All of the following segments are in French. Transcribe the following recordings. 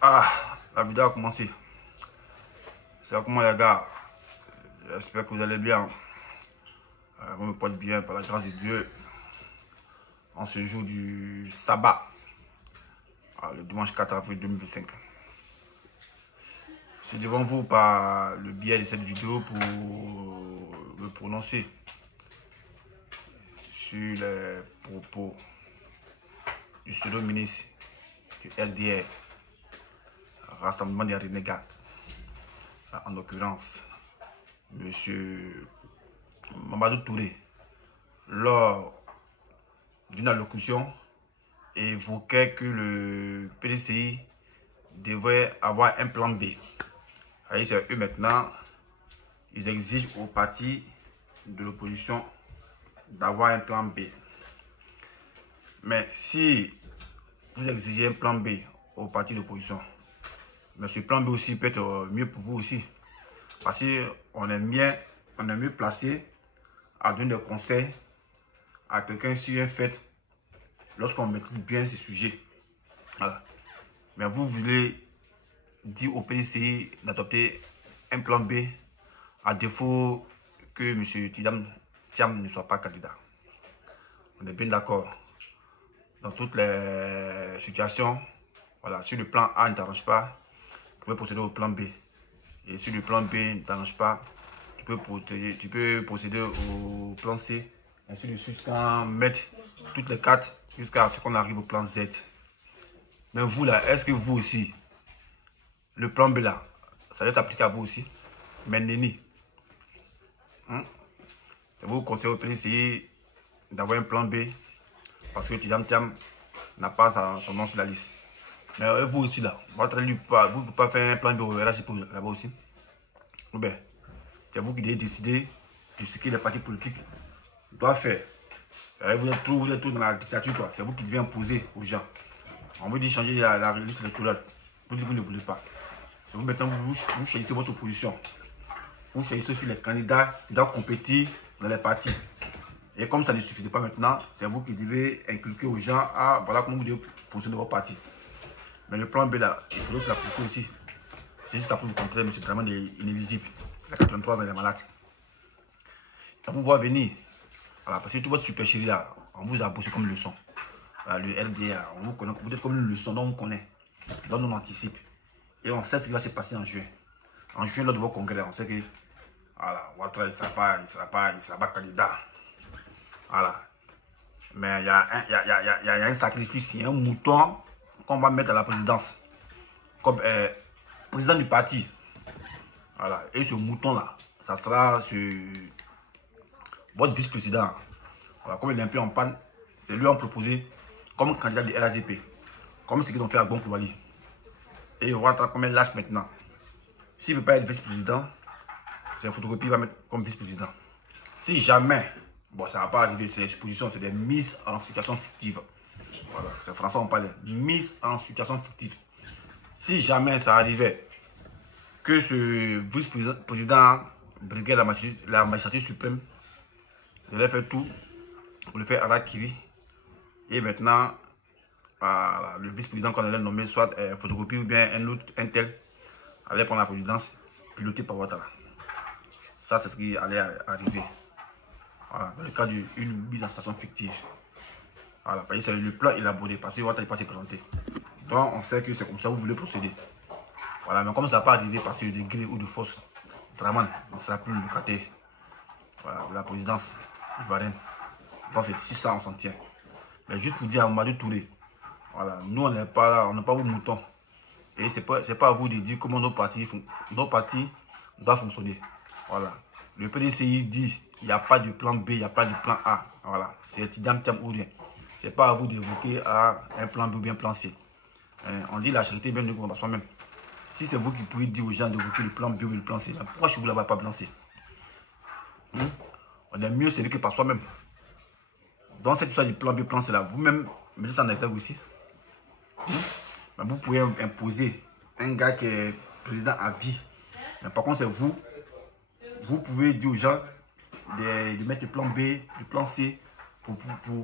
La vidéo a commencé. C'est comment les gars? J'espère que vous allez bien. On me porte bien par la grâce de Dieu. En ce jour du sabbat, le dimanche 4 avril 2025. Je suis devant vous par le biais de cette vidéo pour me prononcer sur les propos du pseudo-ministre du LDR, Rassemblement des Renégats, en l'occurrence M. Mamadou Touré, lors d'une allocution, évoquait que le PDCI devrait avoir un plan B. C'est eux maintenant, ils exigent aux partis de l'opposition d'avoir un plan B. Mais si vous exigez un plan B aux partis d'opposition, mais ce plan B aussi peut être mieux pour vous aussi. Parce qu'on est mieux placé à donner des conseils à quelqu'un sur un fait lorsqu'on maîtrise bien ce sujet. Voilà. Mais vous voulez dire au PDCI d'adopter un plan B à défaut que M. Thiam ne soit pas candidat. On est bien d'accord. Dans toutes les situations, voilà, si le plan A ne t'arrange pas, tu peux procéder au plan B. Et si le plan B ne t'arrange pas, tu peux procéder au plan C. Ainsi de suite, jusqu'à mettre toutes les cartes jusqu'à ce qu'on arrive au plan Z. Mais vous là, est-ce que vous aussi, le plan B là, ça va s'appliquer à vous aussi? Mais Néni, je vous conseille au PDCI d'avoir un plan B parce que Thiam n'a pas son nom sur la liste. Mais vous aussi là, vous ne pouvez pas faire un plan B au RH pour là-bas aussi. Ou bien, c'est vous qui devez décider de ce que les partis politiques doivent faire. Vous êtes tous dans la dictature, quoi. C'est vous qui devez imposer aux gens. On veut dire changer la liste électorale. Vous dites que vous ne voulez pas. C'est vous maintenant, vous choisissez votre opposition. Vous choisissez aussi les candidats qui doivent compétir dans les partis. Et comme ça ne suffit pas maintenant, c'est vous qui devez inculquer aux gens, voilà comment vous devez fonctionner votre parti. Mais le plan B là, il faudrait se l'appliquer aussi. C'est juste qu'après vous contrer, M. Draman est inéligible. Il a 83 ans, il est malade. Ça vous voir venir. Voilà, parce que tout votre super chéri là, on vous a bossé comme leçon. Voilà, le LDA, on vous connaît, vous êtes comme une leçon dont on connaît, dont on anticipe. Et on sait ce qui va se passer en juin. En juin, lors de vos congrès, on sait que voilà, Ouattara, il ne sera pas candidat. Voilà. Mais il y a un sacrifice, il y a un mouton qu'on va mettre à la présidence. Comme président du parti. Voilà. Et ce mouton-là, ça sera votre vice-président. Voilà. Comme il est un peu en panne, c'est lui qui a proposé comme candidat de RADP. Comme ce qu'ils ont fait à Bon Koulibaly. Et on va être comme un lâche maintenant. S'il ne veut pas être vice-président, c'est une photocopie qu'il va mettre comme vice-président. Si jamais, bon, ça ne va pas arriver, c'est l'exposition, c'est des mises en situation fictive. Voilà, c'est François, on parle de mise en situation fictive. Si jamais ça arrivait que ce vice-président briguait la magistrature suprême, je vais faire tout pour le faire harakiri. Et maintenant, le vice-président qu'on allait nommer, soit photocopie ou bien un tel, allait prendre la présidence, piloté par Ouattara. Ça, c'est ce qui allait arriver. Voilà, dans le cas d'une mise en situation fictive. Voilà, parce que c'est le plan élaboré, parce que Ouattara n'est pas se présenter. Donc, on sait que c'est comme ça que vous voulez procéder. Voilà, mais comme ça n'a pas arrivé parce que de gré ou de force, Draman ne sera plus le locataire, voilà, de la présidence ivoirienne. Donc, c'est si ça, on s'en tient. Mais juste pour dire à Mamadou Touré, voilà, nous, on n'est pas là, on n'est pas vos moutons. Et ce n'est pas à vous de dire comment nos partis doivent fonctionner. Voilà. Le PDCI dit qu'il n'y a pas de plan B, il n'y a pas de plan A. Voilà. C'est Thiam ou rien. Ce n'est pas à vous d'évoquer un plan B ou bien un plan C. On dit la charité bien de combat soi-même. Si c'est vous qui pouvez dire aux gens d'évoquer le plan B ou le plan C, pourquoi chez vous là-bas pas plan C? On est mieux servi que par soi-même. Dans cette histoire du plan B, plan C là, vous-même, mettez ça en exergue aussi. Mais vous pouvez imposer un gars qui est président à vie. Mais par contre, c'est vous. Vous pouvez dire aux gens de mettre le plan B, le plan C pour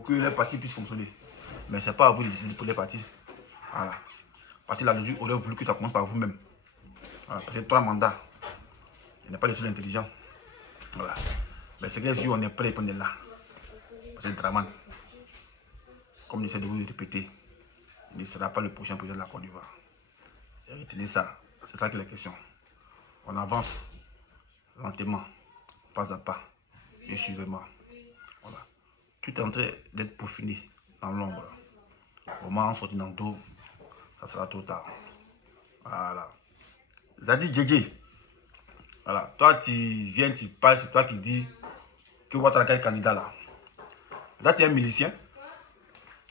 que les partis puissent fonctionner. Mais ce n'est pas à vous de décider pour les partis. Voilà. Parce que la logique aurait voulu que ça commence par vous-même. Voilà, parce que 3 mandats, il n'est pas le seul intelligent. Voilà. Mais c'est que si on est prêt, on est là. Parce que Dramane, comme j'essaie de vous le répéter, il ne sera pas le prochain président de la Côte d'Ivoire. Et retenez ça, c'est ça qui est la question. On avance lentement, pas à pas, et sûrement. Voilà. Tout est en train d'être peaufiné dans l'ombre. Au moment où on sortit dans le dos, ça sera trop tard. Voilà. Zadi Djedje. Voilà. Toi, tu viens, tu parles, c'est toi qui dis que Ouattara quel candidat là. Là, tu es un milicien.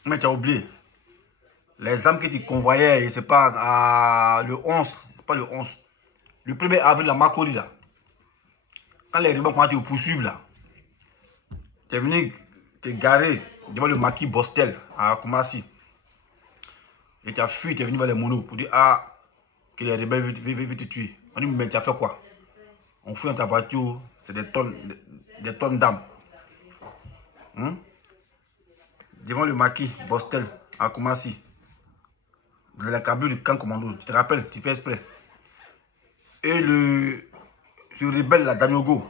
Mais tu as oublié. Les âmes que tu convoyais, c'est pas le 11, c'est pas le 11. Le 1er avril, la Makori là. Quand les rebelles ont été poursuivre là, tu es venu te garer devant le maquis Bostel à Koumassi. Et tu as fui, tu es venu vers les monos pour dire que les rebelles veulent te tuer. On dit, mais tu as fait quoi? On fouille dans ta voiture, c'est des tonnes d'âmes. Devant le maquis Bostel à Koumassi. De la cabine du camp commando, tu te rappelles, tu fais exprès. Et ce rebelle là, Daniogo,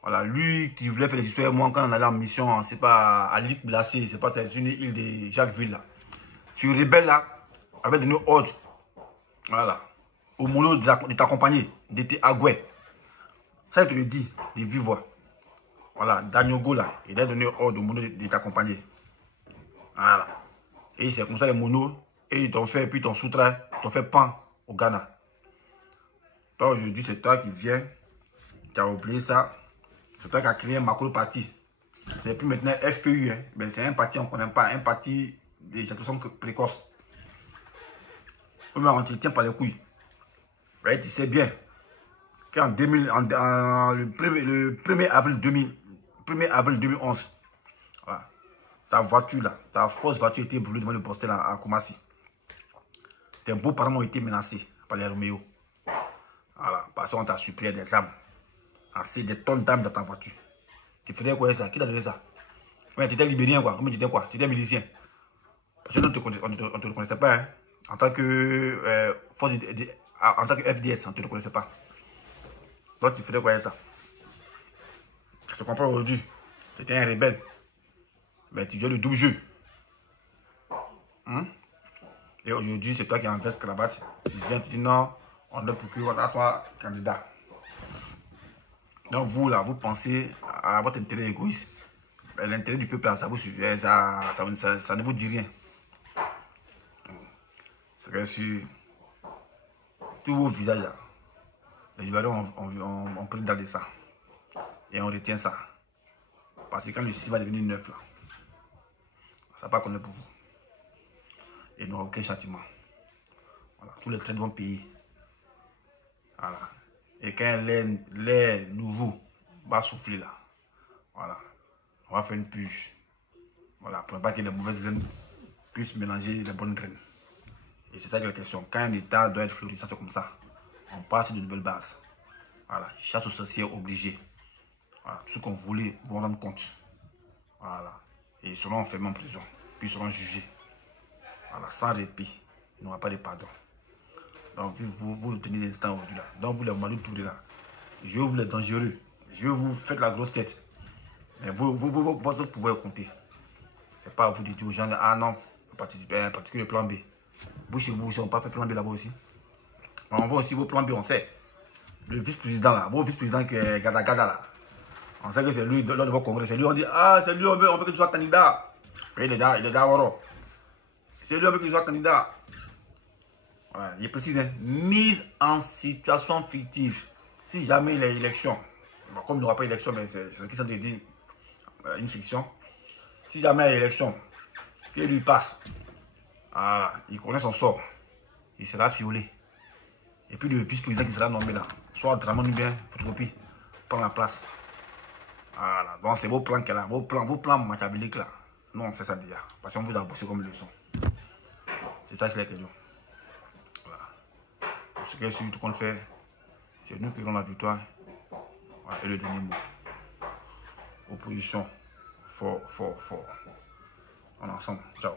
voilà, lui qui voulait faire des histoires, moi quand on allait en mission, c'est pas à l'île Blacé, c'est pas une île de Jacquesville là. Ce rebelle là avait donné ordre, voilà, au mono de t'accompagner, d'être Agoué. Ça, je te le dis, de vive voix. Voilà, Daniogo là, il a donné ordre au mono de t'accompagner. Voilà. Et c'est comme ça les monos. Et ils t'ont fait, puis ton soutrait, ils t'ont fait pan au Ghana. Donc aujourd'hui, c'est toi qui viens, tu as oublié ça. C'est toi qui as créé un macro parti. C'est plus maintenant FPU, hein. Ben, c'est un parti, on ne connaît pas, un parti des gestions précoces. On te tient par les couilles. Ouais, tu sais bien qu'en le 1er avril 2011, voilà, ta voiture là, ta fausse voiture était brûlée devant le postel à Koumassi. Tes beaux-parents ont été menacés par les Roméo. Voilà, parce qu'on t'a supplié des armes. Assez des tonnes d'armes dans ta voiture. Tu faisais quoi ça? Qui t'a donné ça? Ouais, tu étais libérien quoi. Comment tu étais quoi? Tu étais milicien. Parce que nous, on ne te reconnaissait pas. Hein. En tant que en tant que FDS, on ne te reconnaissait pas. Donc tu faisais quoi ça? Je comprends aujourd'hui. Tu étais un rebelle. Mais tu jouais le double jeu. Et aujourd'hui, c'est toi qui es en veste cravate. Tu viens, tu dis non, on doit pour que Ouattara soit candidat. Donc vous, là, vous pensez à votre intérêt égoïste. L'intérêt du peuple, là, ça vous suffit, ça ne vous dit rien. C'est que sur tous vos visages, là, les Ivoiriens ont pris date de ça. Et on retient ça. Parce que quand le système va devenir neuf, là, ça ne va pas connaître pour vous. Et il n'y aura aucun châtiment. Voilà. Tous les traites vont payer. Voilà. Et quand l'air nouveau va souffler là, voilà, on va faire une purge. Voilà, pour ne pas que les mauvaises graines puissent mélanger les bonnes graines. Et c'est ça qui est la question. Quand un État doit être florissant, c'est comme ça. On passe de nouvelles bases. Voilà, chasse aux sorciers obligée. Voilà, tout ce qu'on voulait, vont rendre compte. Voilà. Et ils seront enfermés en prison. Puis ils seront jugés. Voilà, sans répit. Il n'y aura pas de pardon. Donc vous tenez des instants aujourd'hui là. Donc vous les malus tous là. Je vous les dangereux. Je vous faites la grosse tête. Mais votre pouvoir est compté. C'est pas à vous de dire aux gens, ah non, participer le plan B. Vous chez vous, ils n'ont pas fait plan B là-bas aussi. On voit aussi vos plans B, on sait. Le vice-président là, vos vice-président qui est Gada Gada là. On sait que c'est lui, lors de vos congrès, c'est lui, on dit, ah, c'est lui, on veut que tu sois candidat. Et il est là, c'est lui, on veut que tu sois candidat. Voilà, il est précis, hein. Mise en situation fictive. Si jamais il y a élection, bon, comme il n'y aura pas d'élection, mais c'est ce qui s'est dit, une fiction. Si jamais il y a élection, qu'il lui passe, il connaît son sort, il sera fiolé. Et puis le vice-président qui sera nommé là, soit Dramane ou bien photocopie, prend la place. Voilà, donc c'est vos plans qu'elle a, vos plans machiavéliques là. Non, c'est ça déjà, parce qu'on vous a bossé comme leçon. C'est ça que c'est la question. Voilà. Ce qui est sûr, tout compte fait, c'est nous qui aurons la victoire. Voilà, et le dernier mot. Opposition, fort. On est ensemble. Ciao.